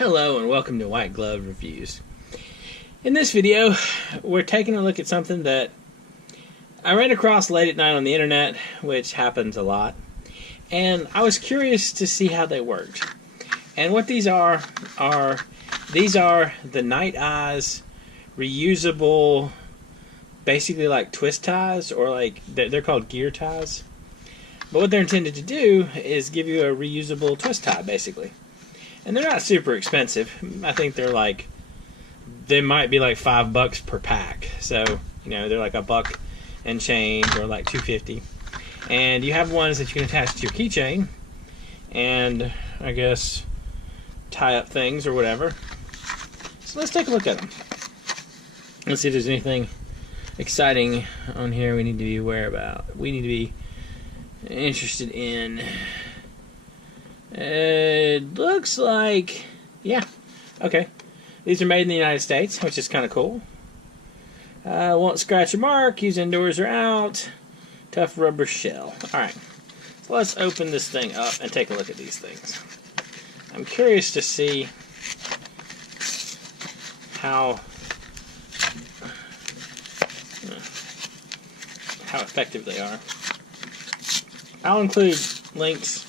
Hello and welcome to White Glove Reviews. In this video, we're taking a look at something that I ran across late at night on the internet, which happens a lot, and I was curious to see how they worked. And what these are the Nite Ize Reusable, basically like twist ties, or like they're called gear ties. But what they're intended to do is give you a reusable twist tie, basically. And they're not super expensive. I think they might be like $5 per pack. So, you know, they're like $1 and change, or like $2.50. And you have ones that you can attach to your keychain and, I guess, tie up things or whatever. So let's take a look at them. Let's see if there's anything exciting on here we need to be aware about. We need to be interested in. It looks like, yeah, okay. These are made in the United States, which is kind of cool. Won't scratch or mark, use indoors or out. Tough rubber shell. Alright, so let's open this thing up and take a look at these things. I'm curious to see how effective they are. I'll include links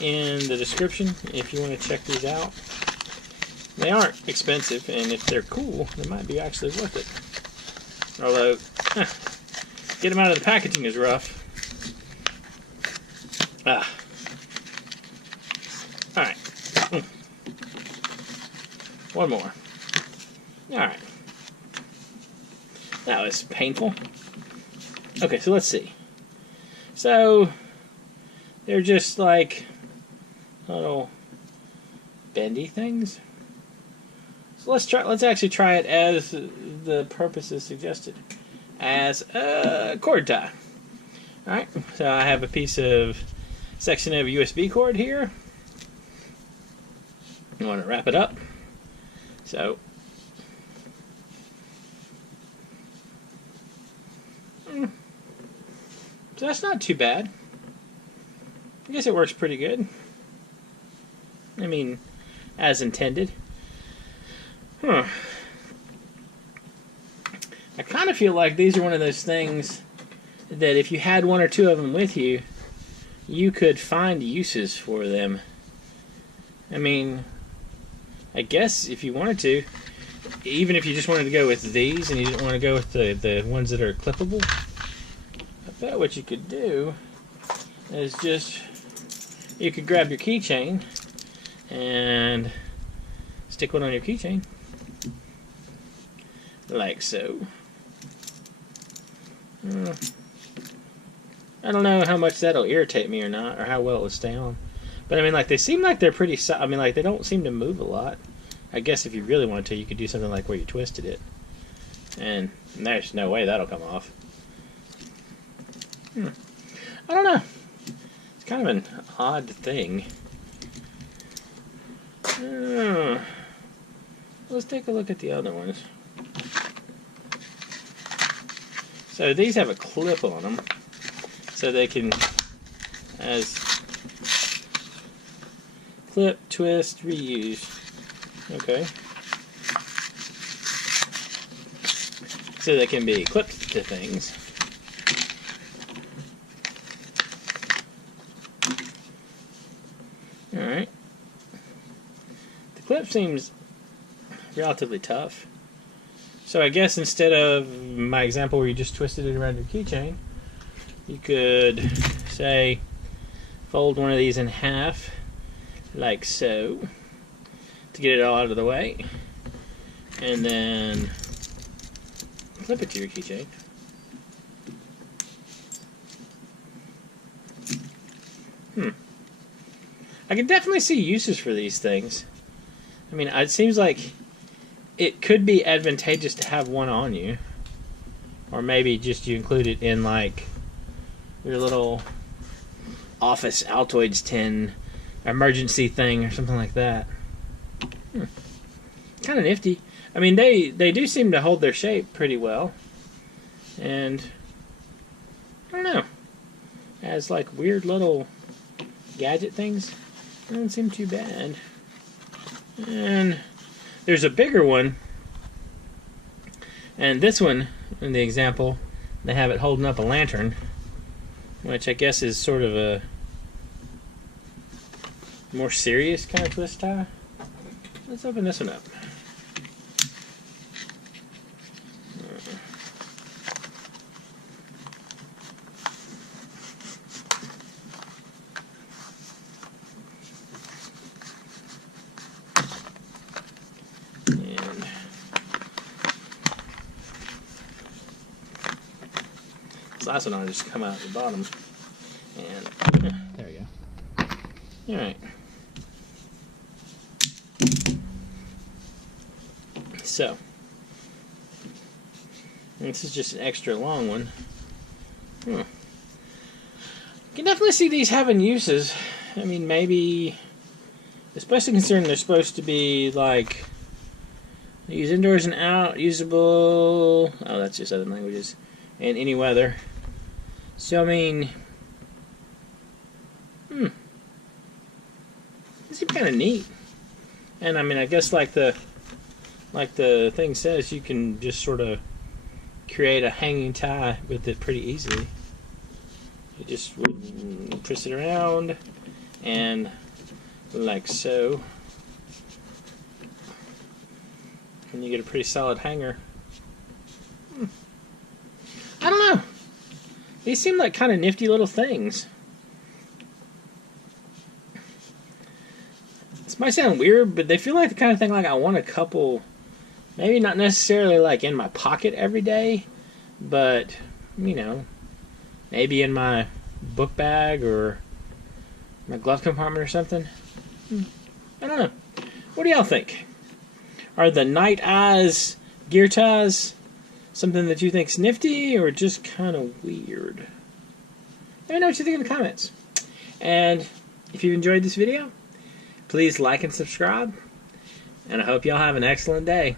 in the description if you want to check these out. They aren't expensive, and if they're cool, they might be actually worth it. Although, get them out of the packaging is rough. Alright. One more. Alright. That was painful. Okay, so let's see. So, they're just like little bendy things. So let's actually try it as the purpose is suggested, as a cord tie. Alright, so I have a section of USB cord here. I want to wrap it up. So that's not too bad. I guess it works pretty good. I mean, as intended. I kind of feel like these are one of those things that if you had one or two of them with you, you could find uses for them. I mean, I guess if you wanted to, even if you just wanted to go with these and you didn't want to go with the ones that are clippable, I bet what you could do is just, you could grab your keychain and stick one on your keychain, like so. I don't know how much that'll irritate me or not, or how well it will stay on. But I mean, like, they seem like they're pretty I mean, like, they don't seem to move a lot. I guess if you really wanted to, you could do something like where you twisted it. And there's no way that'll come off. I don't know. It's kind of an odd thing. Let's take a look at the other ones. So these have a clip on them, so they can, as clip, twist, reuse. Okay. So they can be clipped to things. Alright. The clip seems relatively tough. So I guess instead of my example where you just twisted it around your keychain, you could, say, fold one of these in half, like so, to get it all out of the way, and then clip it to your keychain. I can definitely see uses for these things. I mean, it seems like it could be advantageous to have one on you, or maybe just you include it in like your little office Altoids tin emergency thing or something like that. Kind of nifty. I mean, they do seem to hold their shape pretty well, and I don't know, as like weird little gadget things, it doesn't seem too bad. And there's a bigger one. And this one, in the example, they have it holding up a lantern, which I guess is sort of a more serious kind of twist tie. Let's open this one up. This last one I'll just come out at the bottom. And there we go. Alright. So, this is just an extra long one. You can definitely see these having uses. I mean, maybe, especially considering they're supposed to be like, use indoors and out, usable, oh, that's just other languages, in any weather. So, I mean, this is kind of neat. And I mean, I guess like the thing says, you can just sort of create a hanging tie with it pretty easily. You just twist it around and like so, and you get a pretty solid hanger. I don't know. These seem like kind of nifty little things. This might sound weird, but they feel like the kind of thing like I want a couple. Maybe not necessarily like in my pocket every day, but, you know, maybe in my book bag or my glove compartment or something. I don't know. What do y'all think? Are the Nite Ize GearTies something that you think's nifty or just kind of weird? Let me know what you think in the comments. And if you enjoyed this video, please like and subscribe. And I hope y'all have an excellent day.